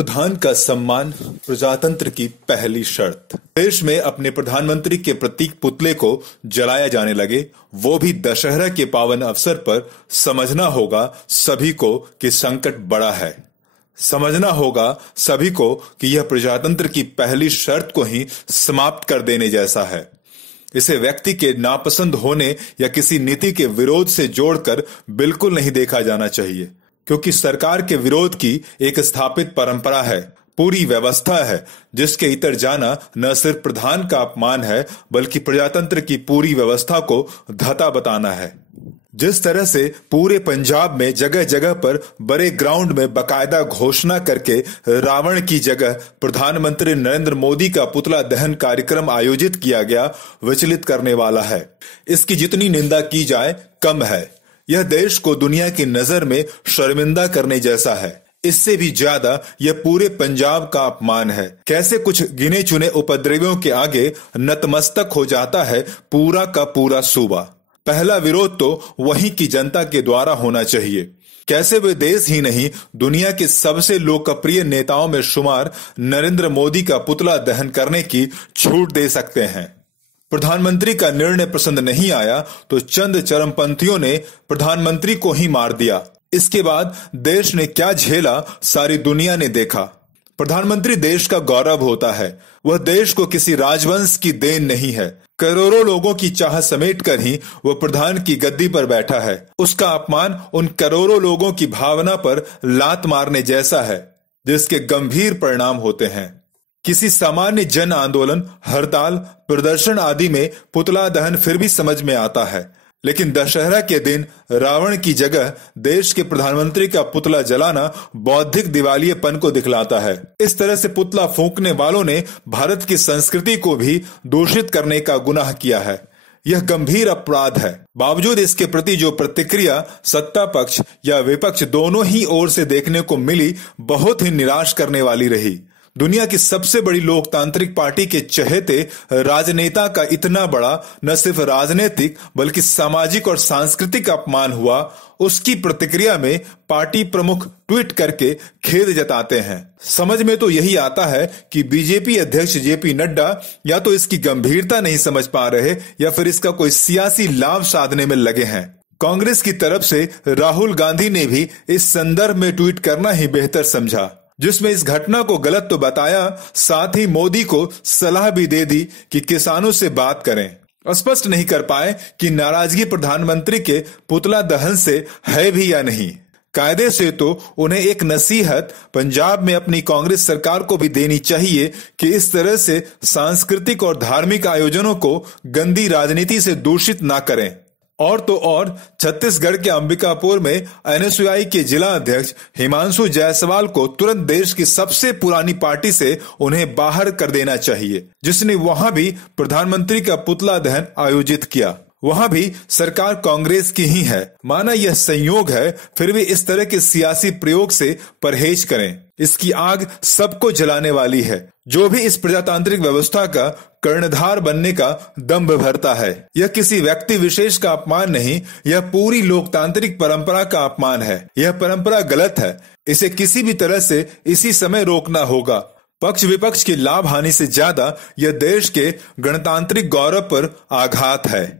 प्रधान का सम्मान प्रजातंत्र की पहली शर्त। देश में अपने प्रधानमंत्री के प्रतीक पुतले को जलाया जाने लगे, वो भी दशहरा के पावन अवसर पर। समझना होगा सभी को कि संकट बड़ा है। समझना होगा सभी को कि यह प्रजातंत्र की पहली शर्त को ही समाप्त कर देने जैसा है। इसे व्यक्ति के नापसंद होने या किसी नीति के विरोध से जोड़कर बिल्कुल नहीं देखा जाना चाहिए, क्योंकि सरकार के विरोध की एक स्थापित परंपरा है, पूरी व्यवस्था है, जिसके इतर जाना न सिर्फ प्रधान का अपमान है बल्कि प्रजातंत्र की पूरी व्यवस्था को धता बताना है। जिस तरह से पूरे पंजाब में जगह जगह पर बड़े ग्राउंड में बकायदा घोषणा करके रावण की जगह प्रधानमंत्री नरेंद्र मोदी का पुतला दहन कार्यक्रम आयोजित किया गया, विचलित करने वाला है। इसकी जितनी निंदा की जाए कम है। यह देश को दुनिया की नजर में शर्मिंदा करने जैसा है। इससे भी ज्यादा यह पूरे पंजाब का अपमान है। कैसे कुछ गिने चुने उपद्रवियों के आगे नतमस्तक हो जाता है पूरा का पूरा सूबा। पहला विरोध तो वहीं की जनता के द्वारा होना चाहिए। कैसे वे देश ही नहीं दुनिया के सबसे लोकप्रिय नेताओं में शुमार नरेंद्र मोदी का पुतला दहन करने की छूट दे सकते हैं। प्रधानमंत्री का निर्णय पसंद नहीं आया तो चंद चरमपंथियों ने प्रधानमंत्री को ही मार दिया। इसके बाद देश ने क्या झेला सारी दुनिया ने देखा। प्रधानमंत्री देश का गौरव होता है। वह देश को किसी राजवंश की देन नहीं है। करोड़ों लोगों की चाह समेट कर ही वह प्रधान की गद्दी पर बैठा है। उसका अपमान उन करोड़ों लोगों की भावना पर लात मारने जैसा है, जिसके गंभीर परिणाम होते हैं। किसी सामान्य जन आंदोलन, हड़ताल, प्रदर्शन आदि में पुतला दहन फिर भी समझ में आता है, लेकिन दशहरा के दिन रावण की जगह देश के प्रधानमंत्री का पुतला जलाना बौद्धिक दिवालियेपन को दिखलाता है। इस तरह से पुतला फूंकने वालों ने भारत की संस्कृति को भी दूषित करने का गुनाह किया है। यह गंभीर अपराध है। बावजूद इसके प्रति जो प्रतिक्रिया सत्ता पक्ष या विपक्ष दोनों ही ओर से देखने को मिली, बहुत ही निराश करने वाली रही। दुनिया की सबसे बड़ी लोकतांत्रिक पार्टी के चहेते राजनेता का इतना बड़ा न सिर्फ राजनीतिक बल्कि सामाजिक और सांस्कृतिक अपमान हुआ, उसकी प्रतिक्रिया में पार्टी प्रमुख ट्वीट करके खेद जताते हैं। समझ में तो यही आता है कि बीजेपी अध्यक्ष जेपी नड्डा या तो इसकी गंभीरता नहीं समझ पा रहे या फिर इसका कोई सियासी लाभ साधने में लगे हैं। कांग्रेस की तरफ से राहुल गांधी ने भी इस संदर्भ में ट्वीट करना ही बेहतर समझा, जिसमें इस घटना को गलत तो बताया, साथ ही मोदी को सलाह भी दे दी कि किसानों से बात करें। स्पष्ट नहीं कर पाए कि नाराजगी प्रधानमंत्री के पुतला दहन से है भी या नहीं। कायदे से तो उन्हें एक नसीहत पंजाब में अपनी कांग्रेस सरकार को भी देनी चाहिए कि इस तरह से सांस्कृतिक और धार्मिक आयोजनों को गंदी राजनीति से दूषित ना करें। और तो और छत्तीसगढ़ के अंबिकापुर में एनएसयूआई के जिला अध्यक्ष हिमांशु जायसवाल को तुरंत देश की सबसे पुरानी पार्टी से उन्हें बाहर कर देना चाहिए, जिसने वहां भी प्रधानमंत्री का पुतला दहन आयोजित किया। वहां भी सरकार कांग्रेस की ही है। माना यह संयोग है, फिर भी इस तरह के सियासी प्रयोग से परहेज करें। इसकी आग सबको जलाने वाली है। जो भी इस प्रजातांत्रिक व्यवस्था का कर्णधार बनने का दंभ भरता है, यह किसी व्यक्ति विशेष का अपमान नहीं, यह पूरी लोकतांत्रिक परंपरा का अपमान है। यह परंपरा गलत है। इसे किसी भी तरह से इसी समय रोकना होगा। पक्ष विपक्ष की लाभ हानि से ज्यादा यह देश के गणतांत्रिक गौरव पर आघात है।